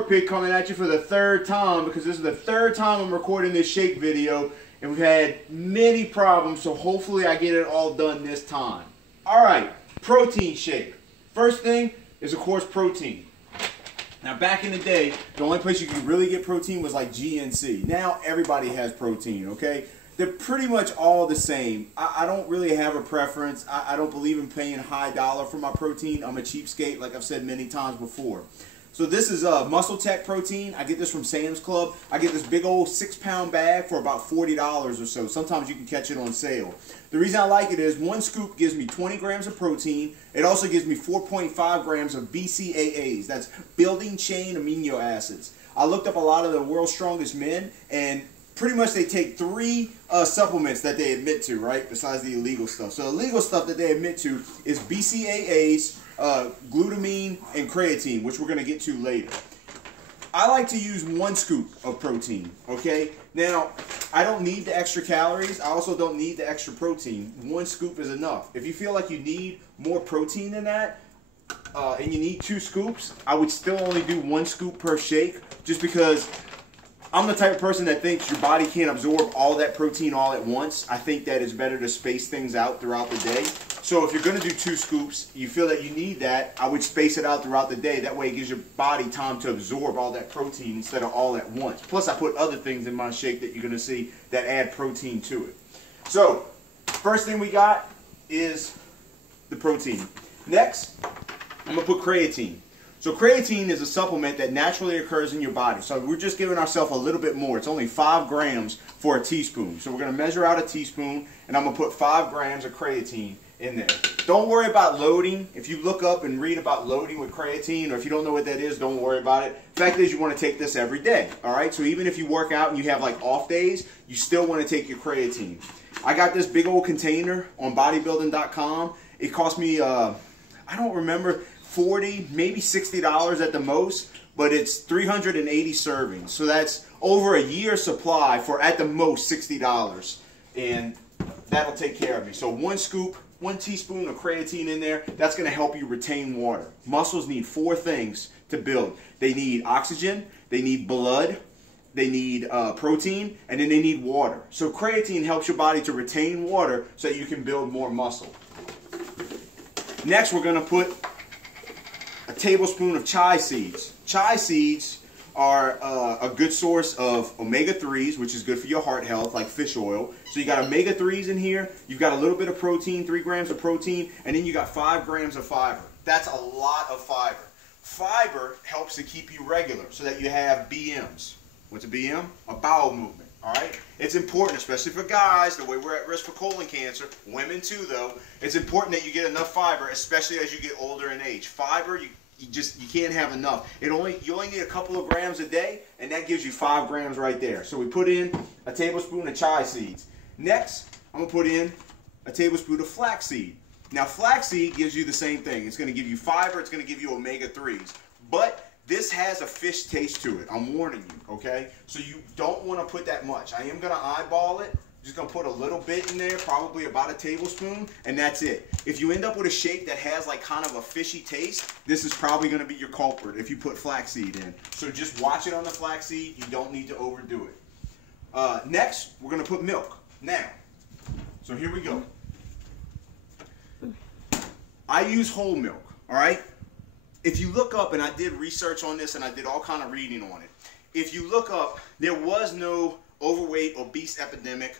Orpig coming at you for the third time, because this is the third time I'm recording this shake video, and we've had many problems, so hopefully I get it all done this time. Alright, protein shake. First thing is, of course, protein. Now, back in the day, the only place you could really get protein was like GNC. Now, everybody has protein, okay? They're pretty much all the same. I don't really have a preference. I don't believe in paying high dollar for my protein. I'm a cheapskate, like I've said many times before. So this is Muscle Tech protein. I get this from Sam's Club. I get this big old 6-pound bag for about $40 or so. Sometimes you can catch it on sale. The reason I like it is one scoop gives me 20 grams of protein. It also gives me 4.5 grams of BCAAs. That's building chain amino acids. I looked up a lot of the world's strongest men, and pretty much they take 3 supplements that they admit to, right? Besides the illegal stuff. So the illegal stuff that they admit to is BCAAs, glutamine, and creatine, which we're going to get to later. I like to use 1 scoop of protein, okay? Now, I don't need the extra calories. I also don't need the extra protein. 1 scoop is enough. If you feel like you need more protein than that, and you need 2 scoops, I would still only do 1 scoop per shake, just because I'm the type of person that thinks your body can't absorb all that protein all at once. I think that it's better to space things out throughout the day. So if you're going to do 2 scoops, you feel that you need that, I would space it out throughout the day. That way it gives your body time to absorb all that protein instead of all at once. Plus I put other things in my shake that you're going to see that add protein to it. So first thing we got is the protein. Next, I'm going to put creatine. So creatine is a supplement that naturally occurs in your body. So we're just giving ourselves a little bit more. It's only 5 grams for a teaspoon. So we're going to measure out a teaspoon, and I'm going to put 5 grams of creatine in there. Don't worry about loading. If you look up and read about loading with creatine, or if you don't know what that is, don't worry about it. The fact is, you want to take this every day. Alright, so even if you work out and you have like off days, you still want to take your creatine. I got this big old container on bodybuilding.com. It cost me, I don't remember, $40, maybe $60 at the most, but it's 380 servings. So that's over a year's supply for at the most $60, and that'll take care of me. So 1 scoop, 1 teaspoon of creatine in there, that's going to help you retain water. Muscles need 4 things to build. They need oxygen, they need blood, they need protein, and then they need water. So creatine helps your body to retain water so that you can build more muscle. Next, we're going to put a tablespoon of chai seeds. Chai seeds are a good source of omega-3s, which is good for your heart health, like fish oil. So you got omega-3s in here, you've got a little bit of protein, 3 grams of protein, and then you got 5 grams of fiber. That's a lot of fiber. Fiber helps to keep you regular so that you have BMs. What's a BM? A bowel movement. Alright? It's important, especially for guys, the way we're at risk for colon cancer, women too though, it's important that you get enough fiber, especially as you get older in age. Fiber, you can't have enough. You only need a couple of grams a day, and that gives you 5 grams right there. So we put in a tablespoon of chai seeds. Next, I'm going to put in a tablespoon of flaxseed. Now flaxseed gives you the same thing. It's going to give you fiber, it's going to give you omega-3s. But this has a fish taste to it. I'm warning you, okay? So you don't want to put that much. I am going to eyeball it. Just going to put a little bit in there, probably about a tablespoon, and that's it. If you end up with a shake that has like kind of a fishy taste, this is probably going to be your culprit if you put flaxseed in. So just watch it on the flaxseed. You don't need to overdo it. Next, we're going to put milk. Now, so here we go. I use whole milk, all right? If you look up, and I did research on this and I did all kind of reading on it. If you look up, there was no overweight, obese epidemic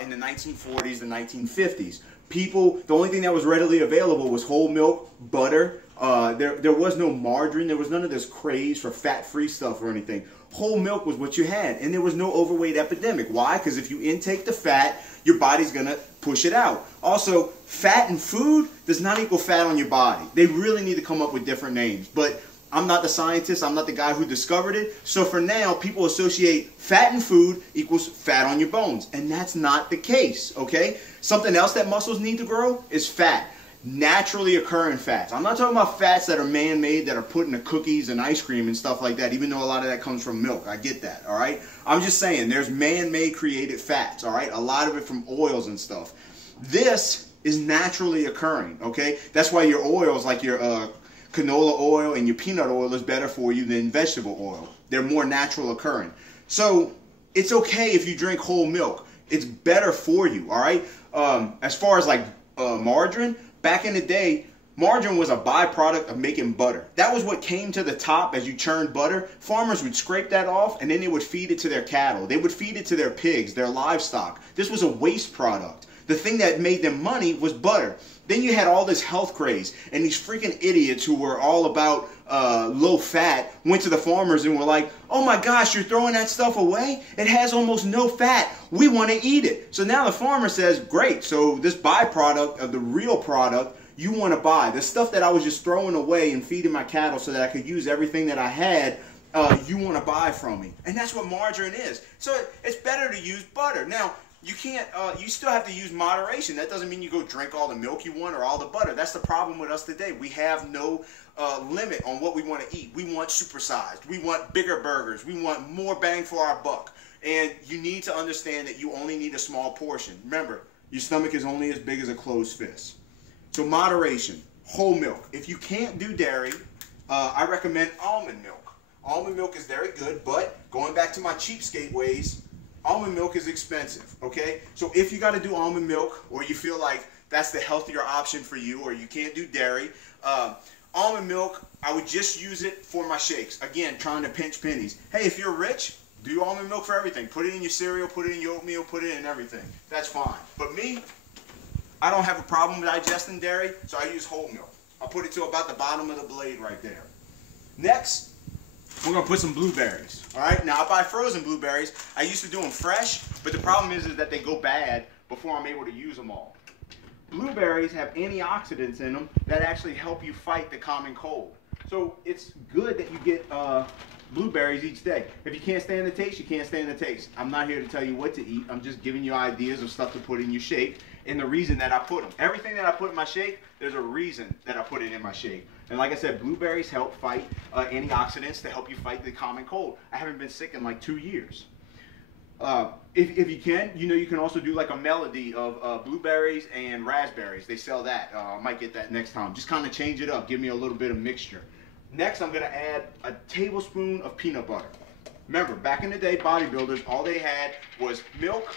in the 1940s and 1950s. People, the only thing that was readily available was whole milk, butter. There was no margarine. There was none of this craze for fat-free stuff or anything. Whole milk was what you had, and there was no overweight epidemic. Why? Because if you intake the fat, your body's going to push it out. Also, fat in food does not equal fat on your body. They really need to come up with different names. But I'm not the scientist. I'm not the guy who discovered it. So for now, people associate fat in food equals fat on your bones. And that's not the case, okay? Something else that muscles need to grow is fat. Naturally occurring fats. I'm not talking about fats that are man-made, that are put into cookies and ice cream and stuff like that, even though a lot of that comes from milk. I get that, all right? I'm just saying, there's man-made created fats, all right? A lot of it from oils and stuff. This is naturally occurring, okay? That's why your oils, like your canola oil and your peanut oil is better for you than vegetable oil. They're more natural occurring. So it's okay if you drink whole milk. It's better for you, all right? As far as like margarine, back in the day, margarine was a byproduct of making butter. That was what came to the top as you churned butter. Farmers would scrape that off and then they would feed it to their cattle. They would feed it to their pigs, their livestock. This was a waste product. The thing that made them money was butter. Then you had all this health craze, and these freaking idiots who were all about low fat went to the farmers and were like, oh my gosh, you're throwing that stuff away? It has almost no fat. We want to eat it. So now the farmer says, great, so this byproduct of the real product you want to buy. The stuff that I was just throwing away and feeding my cattle so that I could use everything that I had, you want to buy from me. And that's what margarine is. So it's better to use butter. Now, you can't, you still have to use moderation. That doesn't mean you go drink all the milk you want or all the butter. That's the problem with us today. We have no limit on what we want to eat. We want supersized. We want bigger burgers. We want more bang for our buck. And you need to understand that you only need a small portion. Remember, your stomach is only as big as a closed fist. So moderation, whole milk. If you can't do dairy, I recommend almond milk. Almond milk is very good, but going back to my cheapskate ways, almond milk is expensive, okay? So if you got to do almond milk, or you feel like that's the healthier option for you, or you can't do dairy, almond milk, I would just use it for my shakes. Again, trying to pinch pennies. Hey, if you're rich, do almond milk for everything. Put it in your cereal, put it in your oatmeal, put it in everything. That's fine. But me, I don't have a problem with digesting dairy, so I use whole milk. I'll put it to about the bottom of the blade right there. Next, we're going to put some blueberries. All right, now I buy frozen blueberries. I used to do them fresh, but the problem is that they go bad before I'm able to use them all. Blueberries have antioxidants in them that actually help you fight the common cold. So it's good that you get blueberries each day. If you can't stand the taste, you can't stand the taste. I'm not here to tell you what to eat. I'm just giving you ideas of stuff to put in your shake and the reason that I put them. Everything that I put in my shake, there's a reason that I put it in my shake. And like I said, blueberries help fight antioxidants to help you fight the common cold. I haven't been sick in like 2 years. If you can, you can also do like a melody of blueberries and raspberries. They sell that. I might get that next time. Just kind of change it up. Give me a little bit of mixture. Next, I'm going to add a tablespoon of peanut butter. Remember, back in the day, bodybuilders, all they had was milk,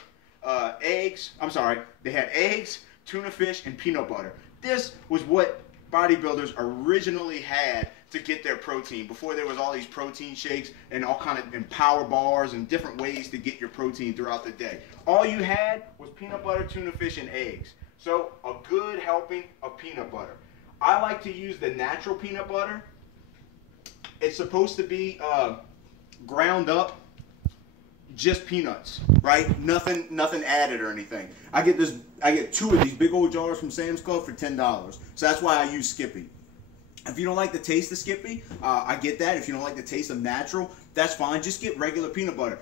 eggs. I'm sorry, they had eggs, tuna fish, and peanut butter. This was what bodybuilders originally had to get their protein before there was all these protein shakes and all kind of power bars and different ways to get your protein throughout the day. All you had was peanut butter, tuna fish, and eggs. So a good helping of peanut butter. I like to use the natural peanut butter. It's supposed to be ground up, just peanuts, right? Nothing added or anything. I get 2 of these big old jars from Sam's Club for $10. So that's why I use Skippy. If you don't like the taste of Skippy, I get that. If you don't like the taste of natural, that's fine. Just get regular peanut butter.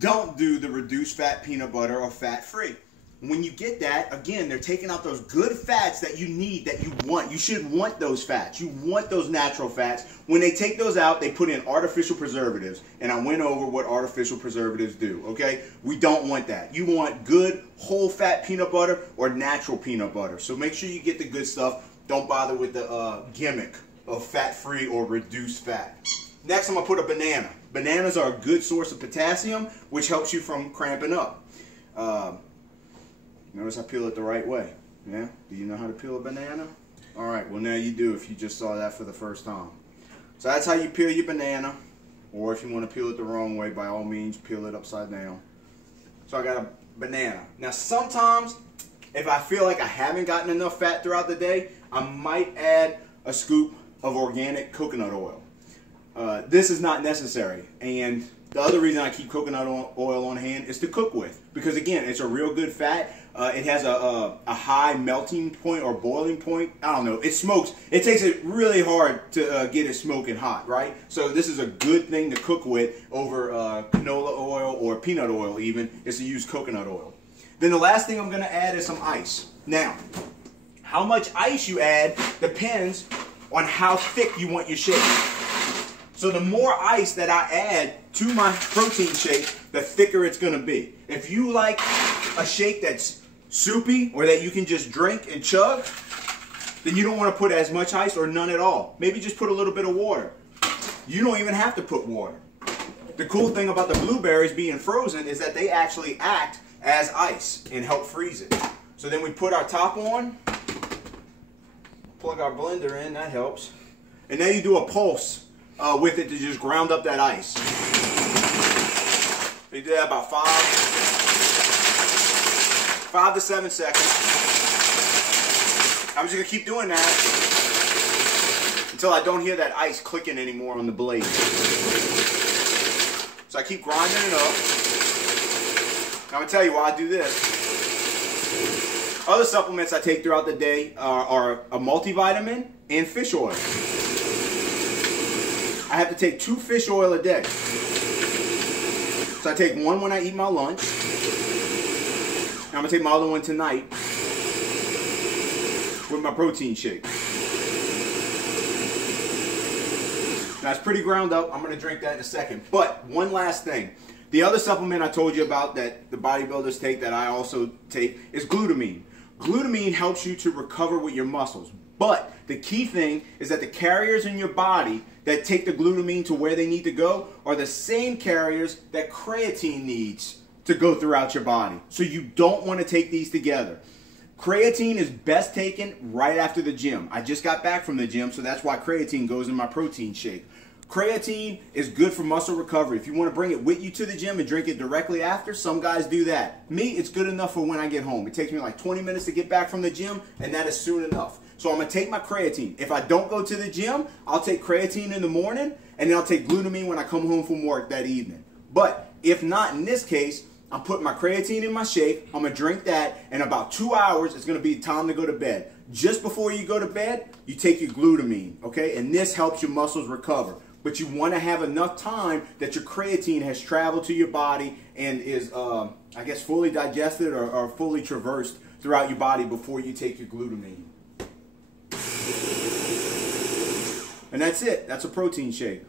Don't do the reduced fat peanut butter or fat free. When you get that, again, they're taking out those good fats that you need, that you want. You should want those fats. You want those natural fats. When they take those out, they put in artificial preservatives. And I went over what artificial preservatives do, okay? We don't want that. You want good whole fat peanut butter or natural peanut butter. So make sure you get the good stuff. Don't bother with the gimmick of fat-free or reduced fat. Next, I'm going to put a banana. Bananas are a good source of potassium, which helps you from cramping up. Notice I peel it the right way. Yeah? Do you know how to peel a banana? Alright, well now you do if you just saw that for the first time. So that's how you peel your banana. Or if you want to peel it the wrong way, by all means, peel it upside down. So I got a banana. Now sometimes, if I feel like I haven't gotten enough fat throughout the day, I might add a scoop of organic coconut oil. This is not necessary. And the other reason I keep coconut oil on hand is to cook with. Because again, it's a real good fat. It has a high melting point or boiling point. I don't know. It smokes. It takes it really hard to get it smoking hot, right? So this is a good thing to cook with over canola oil or peanut oil even, is to use coconut oil. Then the last thing I'm going to add is some ice. Now, how much ice you add depends on how thick you want your shake. So the more ice that I add to my protein shake, the thicker it's going to be. If you like a shake that's soupy or that you can just drink and chug, then you don't want to put as much ice or none at all. Maybe just put a little bit of water. You don't even have to put water. The cool thing about the blueberries being frozen is that they actually act as ice and help freeze it. So then we put our top on, plug our blender in, that helps. And then you do a pulse with it to just ground up that ice. You do that about 5 to 7 seconds. I'm just going to keep doing that until I don't hear that ice clicking anymore on the blade. So I keep grinding it up. I'm going to tell you why I do this. Other supplements I take throughout the day are a multivitamin and fish oil. I have to take 2 fish oil a day. So I take one when I eat my lunch. And I'm going to take my other one tonight with my protein shake. Now it's pretty ground up. I'm going to drink that in a second. But one last thing. The other supplement I told you about that the bodybuilders take that I also take is glutamine. Glutamine helps you to recover with your muscles. But the key thing is that the carriers in your body that take the glutamine to where they need to go are the same carriers that creatine needs to go throughout your body. So you don't want to take these together. Creatine is best taken right after the gym. I just got back from the gym, so that's why creatine goes in my protein shake. Creatine is good for muscle recovery. If you want to bring it with you to the gym and drink it directly after, some guys do that. Me, it's good enough for when I get home. It takes me like 20 minutes to get back from the gym, and that is soon enough. So I'm going to take my creatine. If I don't go to the gym, I'll take creatine in the morning, and then I'll take glutamine when I come home from work that evening. But if not, in this case, I'm putting my creatine in my shake. I'm going to drink that. In about 2 hours, it's going to be time to go to bed. Just before you go to bed, you take your glutamine, okay? And this helps your muscles recover. But you want to have enough time that your creatine has traveled to your body and is, I guess, fully digested or fully traversed throughout your body before you take your glutamine. And that's it. That's a protein shake.